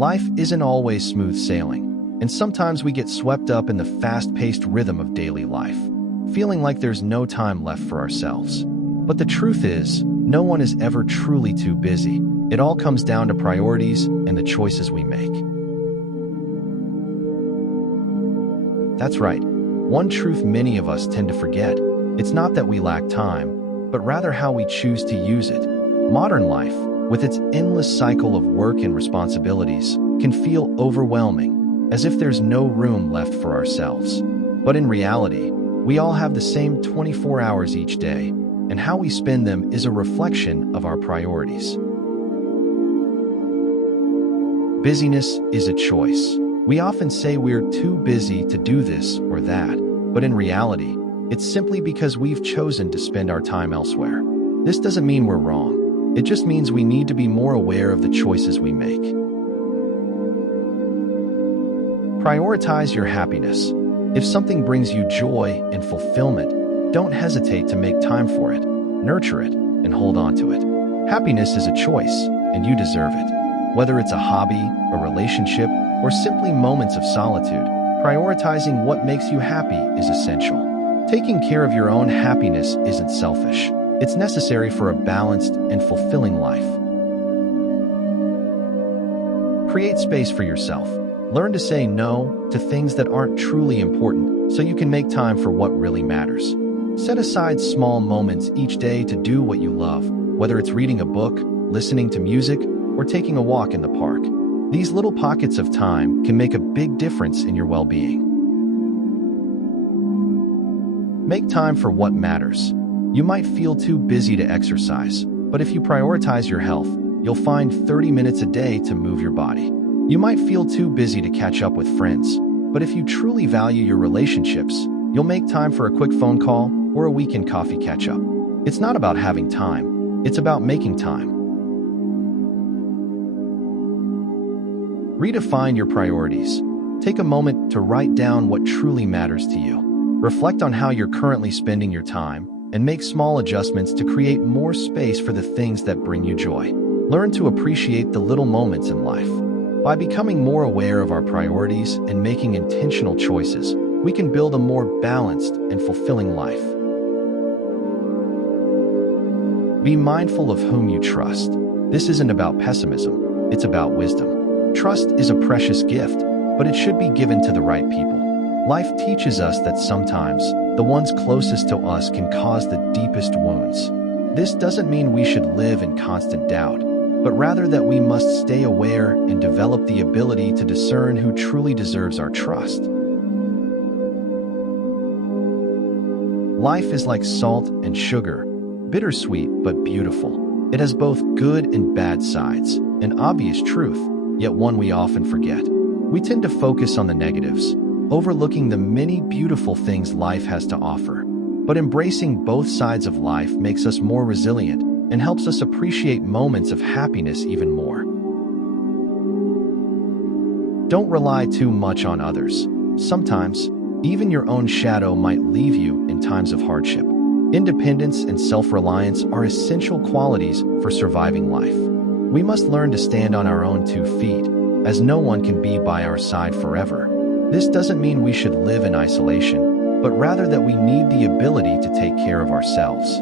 Life isn't always smooth sailing, and sometimes we get swept up in the fast-paced rhythm of daily life, feeling like there's no time left for ourselves. But the truth is, no one is ever truly too busy. It all comes down to priorities and the choices we make. That's right. One truth many of us tend to forget. It's not that we lack time, but rather how we choose to use it. Modern life, with its endless cycle of work and responsibilities, can feel overwhelming, as if there's no room left for ourselves. But in reality, we all have the same 24 hours each day, and how we spend them is a reflection of our priorities. Busyness is a choice. We often say we're too busy to do this or that, but in reality, it's simply because we've chosen to spend our time elsewhere. This doesn't mean we're wrong. It just means we need to be more aware of the choices we make. Prioritize your happiness. If something brings you joy and fulfillment, don't hesitate to make time for it, nurture it, and hold on to it. Happiness is a choice, and you deserve it. Whether it's a hobby, a relationship, or simply moments of solitude, prioritizing what makes you happy is essential. Taking care of your own happiness isn't selfish. It's necessary for a balanced and fulfilling life. Create space for yourself. Learn to say no to things that aren't truly important so you can make time for what really matters. Set aside small moments each day to do what you love, whether it's reading a book, listening to music, or taking a walk in the park. These little pockets of time can make a big difference in your well-being. Make time for what matters. You might feel too busy to exercise, but if you prioritize your health, you'll find 30 minutes a day to move your body. You might feel too busy to catch up with friends, but if you truly value your relationships, you'll make time for a quick phone call or a weekend coffee catch-up. It's not about having time, it's about making time. Redefine your priorities. Take a moment to write down what truly matters to you. Reflect on how you're currently spending your time and make small adjustments to create more space for the things that bring you joy. Learn to appreciate the little moments in life. By becoming more aware of our priorities and making intentional choices, we can build a more balanced and fulfilling life. Be mindful of whom you trust. This isn't about pessimism, it's about wisdom. Trust is a precious gift, but it should be given to the right people. Life teaches us that sometimes the ones closest to us can cause the deepest wounds. This doesn't mean we should live in constant doubt, but rather that we must stay aware and develop the ability to discern who truly deserves our trust. Life is like salt and sugar, bittersweet but beautiful. It has both good and bad sides, an obvious truth, yet one we often forget. We tend to focus on the negatives, overlooking the many beautiful things life has to offer. But embracing both sides of life makes us more resilient and helps us appreciate moments of happiness even more. Don't rely too much on others. Sometimes, even your own shadow might leave you in times of hardship. Independence and self-reliance are essential qualities for surviving life. We must learn to stand on our own 2 feet, as no one can be by our side forever. This doesn't mean we should live in isolation, but rather that we need the ability to take care of ourselves.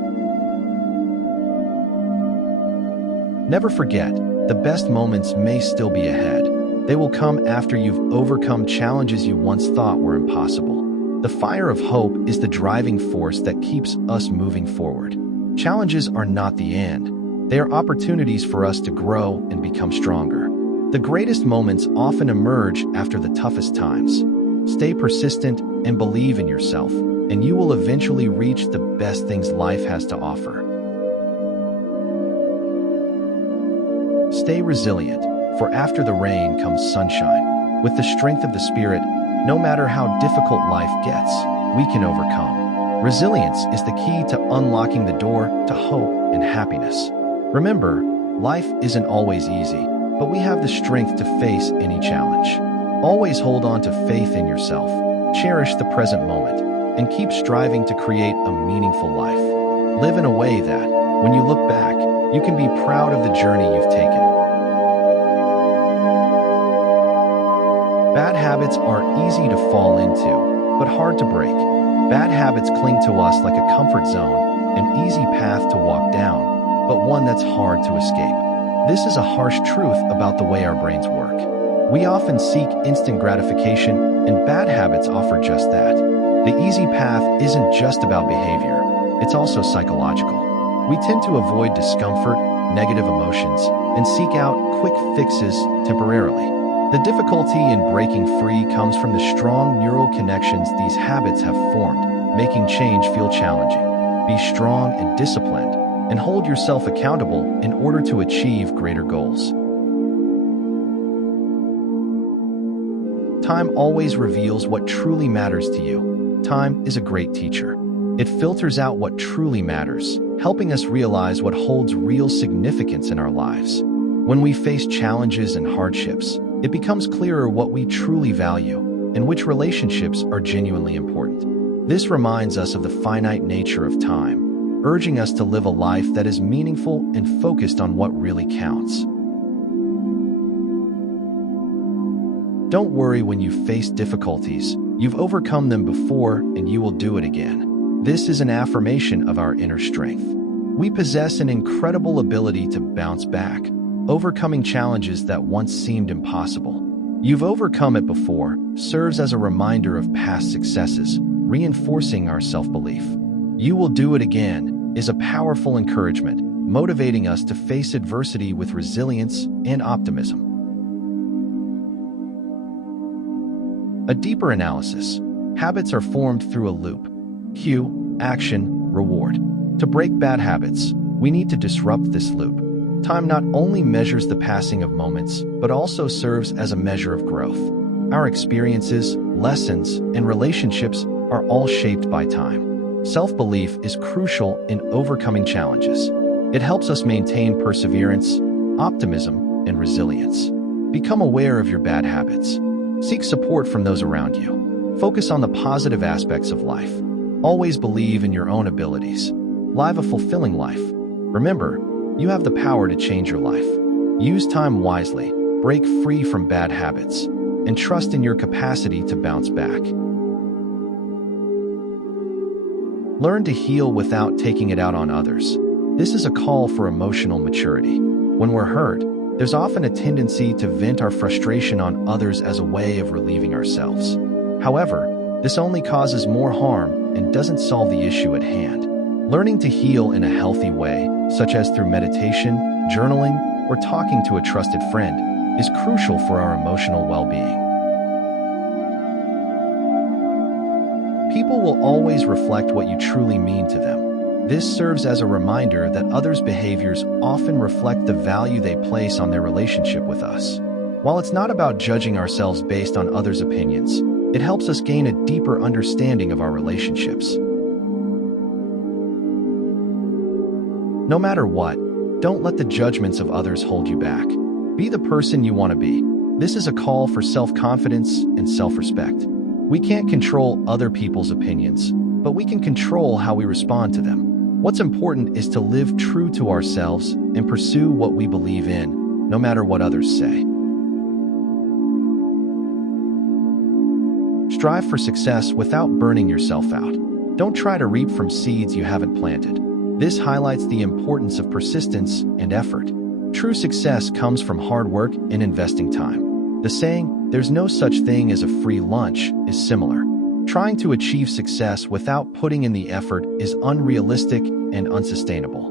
Never forget, the best moments may still be ahead. They will come after you've overcome challenges you once thought were impossible. The fire of hope is the driving force that keeps us moving forward. Challenges are not the end. They are opportunities for us to grow and become stronger. The greatest moments often emerge after the toughest times. Stay persistent and believe in yourself, and you will eventually reach the best things life has to offer. Stay resilient, for after the rain comes sunshine. With the strength of the spirit, no matter how difficult life gets, we can overcome. Resilience is the key to unlocking the door to hope and happiness. Remember, life isn't always easy, but we have the strength to face any challenge. Always hold on to faith in yourself, cherish the present moment, and keep striving to create a meaningful life. Live in a way that, when you look back, you can be proud of the journey you've taken. Bad habits are easy to fall into, but hard to break. Bad habits cling to us like a comfort zone, an easy path to walk down, but one that's hard to escape. This is a harsh truth about the way our brains work. We often seek instant gratification, and bad habits offer just that. The easy path isn't just about behavior, it's also psychological. We tend to avoid discomfort, negative emotions, and seek out quick fixes temporarily. The difficulty in breaking free comes from the strong neural connections these habits have formed, making change feel challenging. Be strong and disciplined, and hold yourself accountable in order to achieve greater goals. Time always reveals what truly matters to you. Time is a great teacher. It filters out what truly matters, helping us realize what holds real significance in our lives. When we face challenges and hardships, it becomes clearer what we truly value and which relationships are genuinely important. This reminds us of the finite nature of time, urging us to live a life that is meaningful and focused on what really counts. Don't worry when you face difficulties. You've overcome them before, and you will do it again. This is an affirmation of our inner strength. We possess an incredible ability to bounce back, overcoming challenges that once seemed impossible. You've overcome it before serves as a reminder of past successes, reinforcing our self-belief. You will do it again is a powerful encouragement, motivating us to face adversity with resilience and optimism. A deeper analysis. Habits are formed through a loop. Cue, action, reward. To break bad habits, we need to disrupt this loop. Time not only measures the passing of moments, but also serves as a measure of growth. Our experiences, lessons, and relationships are all shaped by time. Self-belief is crucial in overcoming challenges. It helps us maintain perseverance, optimism, and resilience. Become aware of your bad habits. Seek support from those around you. Focus on the positive aspects of life. Always believe in your own abilities. Live a fulfilling life. Remember, you have the power to change your life. Use time wisely, break free from bad habits, and trust in your capacity to bounce back. Learn to heal without taking it out on others. This is a call for emotional maturity. When we're hurt, there's often a tendency to vent our frustration on others as a way of relieving ourselves. However, this only causes more harm and doesn't solve the issue at hand. Learning to heal in a healthy way, such as through meditation, journaling, or talking to a trusted friend, is crucial for our emotional well-being. People will always reflect what you truly mean to them. This serves as a reminder that others' behaviors often reflect the value they place on their relationship with us. While it's not about judging ourselves based on others' opinions, it helps us gain a deeper understanding of our relationships. No matter what, don't let the judgments of others hold you back. Be the person you want to be. This is a call for self-confidence and self-respect. We can't control other people's opinions, but we can control how we respond to them. What's important is to live true to ourselves and pursue what we believe in, no matter what others say. Strive for success without burning yourself out. Don't try to reap from seeds you haven't planted. This highlights the importance of persistence and effort. True success comes from hard work and investing time. The saying, "There's no such thing as a free lunch," is similar. Trying to achieve success without putting in the effort is unrealistic and unsustainable.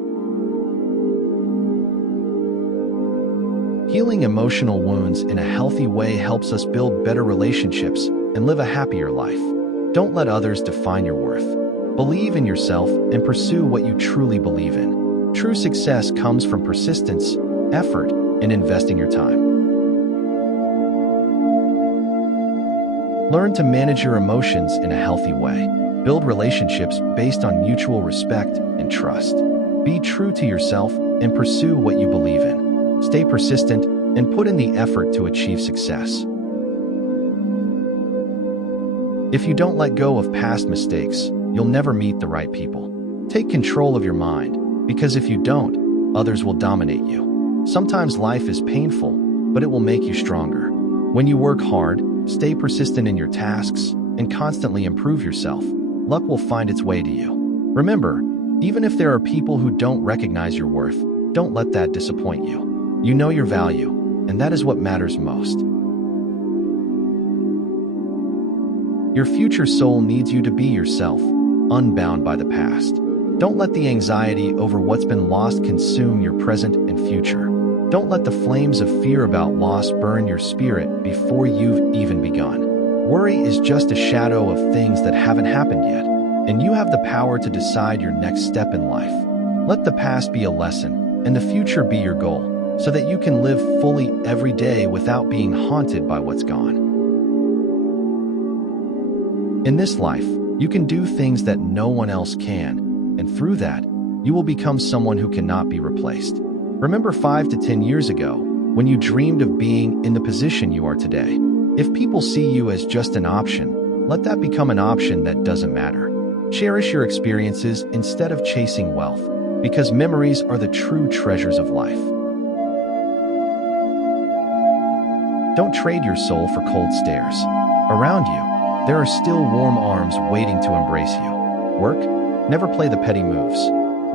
Healing emotional wounds in a healthy way helps us build better relationships and live a happier life. Don't let others define your worth. Believe in yourself and pursue what you truly believe in. True success comes from persistence, effort, and investing your time. Learn to manage your emotions in a healthy way. Build relationships based on mutual respect and trust. Be true to yourself and pursue what you believe in. Stay persistent and put in the effort to achieve success. If you don't let go of past mistakes, you'll never meet the right people. Take control of your mind, because if you don't, others will dominate you. Sometimes life is painful, but it will make you stronger. When you work hard, Stay persistent in your tasks and constantly improve yourself. Luck will find its way to you. Remember, even if there are people who don't recognize your worth, don't let that disappoint you. You know your value, and that is what matters most. Your future soul needs you to be yourself, unbound by the past. Don't let the anxiety over what's been lost consume your present and future. Don't let the flames of fear about loss burn your spirit before you've even begun. Worry is just a shadow of things that haven't happened yet, and you have the power to decide your next step in life. Let the past be a lesson, and the future be your goal, so that you can live fully every day without being haunted by what's gone. In this life, you can do things that no one else can, and through that, you will become someone who cannot be replaced. Remember 5 to 10 years ago, when you dreamed of being in the position you are today. If people see you as just an option, let that become an option that doesn't matter. Cherish your experiences instead of chasing wealth, because memories are the true treasures of life. Don't trade your soul for cold stares. Around you, there are still warm arms waiting to embrace you. Work? Never play the petty moves.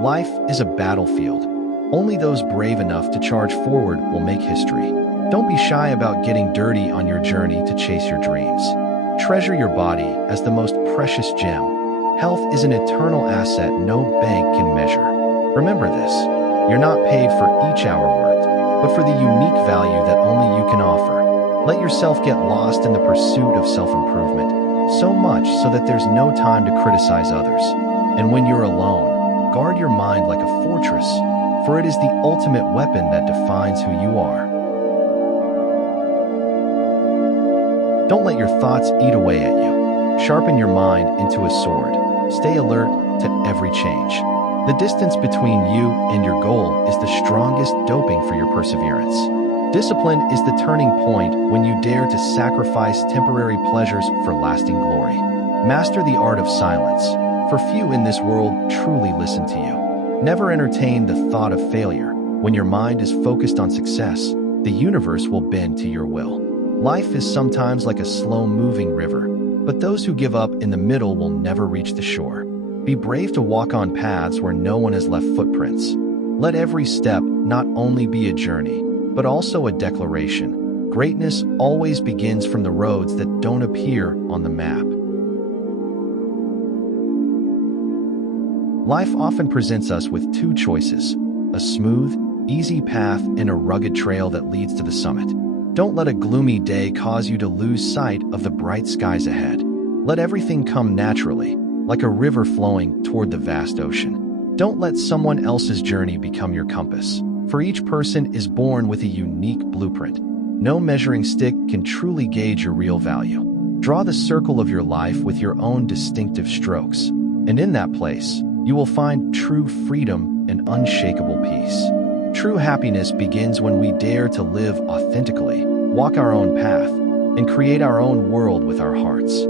Life is a battlefield. Only those brave enough to charge forward will make history. Don't be shy about getting dirty on your journey to chase your dreams. Treasure your body as the most precious gem. Health is an eternal asset no bank can measure. Remember this, you're not paid for each hour worked, but for the unique value that only you can offer. Let yourself get lost in the pursuit of self-improvement, so much so that there's no time to criticize others. And when you're alone, guard your mind like a fortress, for it is the ultimate weapon that defines who you are. Don't let your thoughts eat away at you. Sharpen your mind into a sword. Stay alert to every change. The distance between you and your goal is the strongest doping for your perseverance. Discipline is the turning point when you dare to sacrifice temporary pleasures for lasting glory. Master the art of silence, for few in this world truly listen to you. Never entertain the thought of failure. When your mind is focused on success, the universe will bend to your will. Life is sometimes like a slow-moving river, but those who give up in the middle will never reach the shore. Be brave to walk on paths where no one has left footprints. Let every step not only be a journey, but also a declaration. Greatness always begins from the roads that don't appear on the map. Life often presents us with two choices: a smooth, easy path and a rugged trail that leads to the summit. Don't let a gloomy day cause you to lose sight of the bright skies ahead. Let everything come naturally, like a river flowing toward the vast ocean. Don't let someone else's journey become your compass, for each person is born with a unique blueprint. No measuring stick can truly gauge your real value. Draw the circle of your life with your own distinctive strokes, and in that place, you will find true freedom and unshakable peace. True happiness begins when we dare to live authentically, walk our own path, and create our own world with our hearts.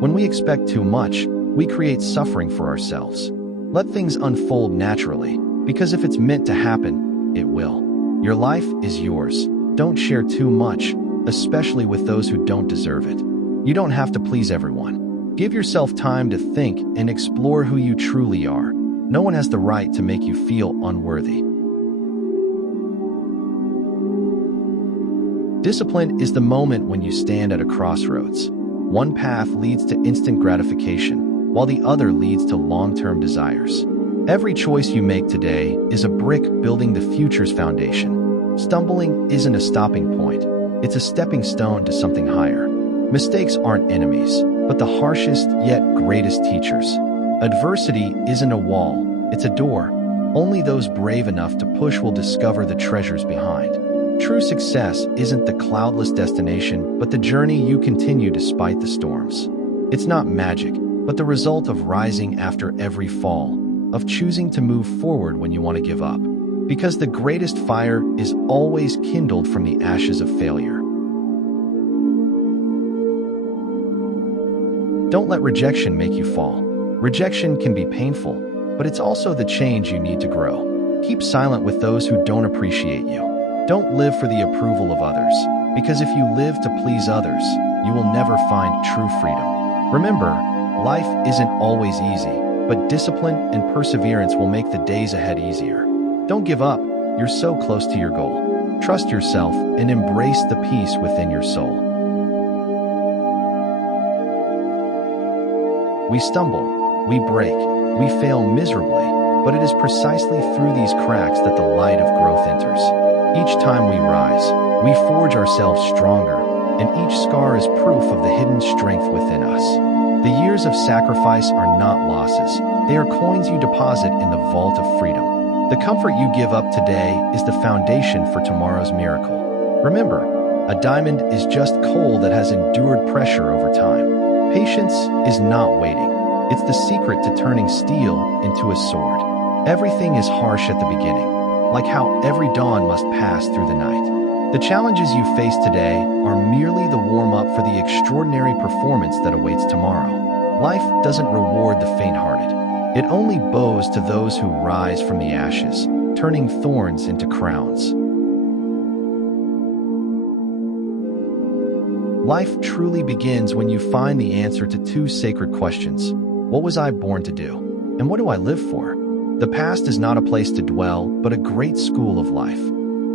When we expect too much, we create suffering for ourselves. Let things unfold naturally, because if it's meant to happen, it will. Your life is yours. Don't share too much, especially with those who don't deserve it. You don't have to please everyone. Give yourself time to think and explore who you truly are. No one has the right to make you feel unworthy. Discipline is the moment when you stand at a crossroads. One path leads to instant gratification, while the other leads to long-term desires. Every choice you make today is a brick building the future's foundation. Stumbling isn't a stopping point. It's a stepping stone to something higher. Mistakes aren't enemies, but the harshest yet greatest teachers. Adversity isn't a wall, it's a door. Only those brave enough to push will discover the treasures behind. True success isn't the cloudless destination, but the journey you continue despite the storms. It's not magic, but the result of rising after every fall, of choosing to move forward when you want to give up. Because the greatest fire is always kindled from the ashes of failure. Don't let rejection make you fall. Rejection can be painful, but it's also the change you need to grow. Keep silent with those who don't appreciate you. Don't live for the approval of others, because if you live to please others, you will never find true freedom. Remember, life isn't always easy, but discipline and perseverance will make the days ahead easier. Don't give up, you're so close to your goal. Trust yourself and embrace the peace within your soul. We stumble, we break, we fail miserably, but it is precisely through these cracks that the light of growth enters. Each time we rise, we forge ourselves stronger, and each scar is proof of the hidden strength within us. The years of sacrifice are not losses, they are coins you deposit in the vault of freedom. The comfort you give up today is the foundation for tomorrow's miracle. Remember, a diamond is just coal that has endured pressure over time. Patience is not waiting. It's the secret to turning steel into a sword. Everything is harsh at the beginning, like how every dawn must pass through the night. The challenges you face today are merely the warm-up for the extraordinary performance that awaits tomorrow. Life doesn't reward the faint-hearted. It only bows to those who rise from the ashes, turning thorns into crowns. Life truly begins when you find the answer to two sacred questions. What was I born to do? And what do I live for? The past is not a place to dwell, but a great school of life.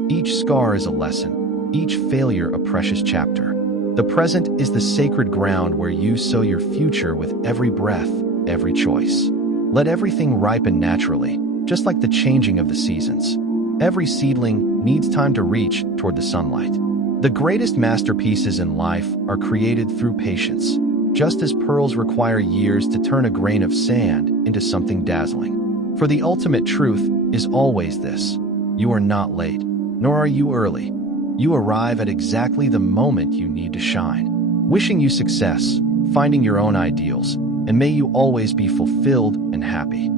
Each scar is a lesson, each failure a precious chapter. The present is the sacred ground where you sow your future with every breath, every choice. Let everything ripen naturally, just like the changing of the seasons. Every seedling needs time to reach toward the sunlight. The greatest masterpieces in life are created through patience, just as pearls require years to turn a grain of sand into something dazzling. For the ultimate truth is always this: you are not late, nor are you early. You arrive at exactly the moment you need to shine. Wishing you success, finding your own ideals, and may you always be fulfilled and happy.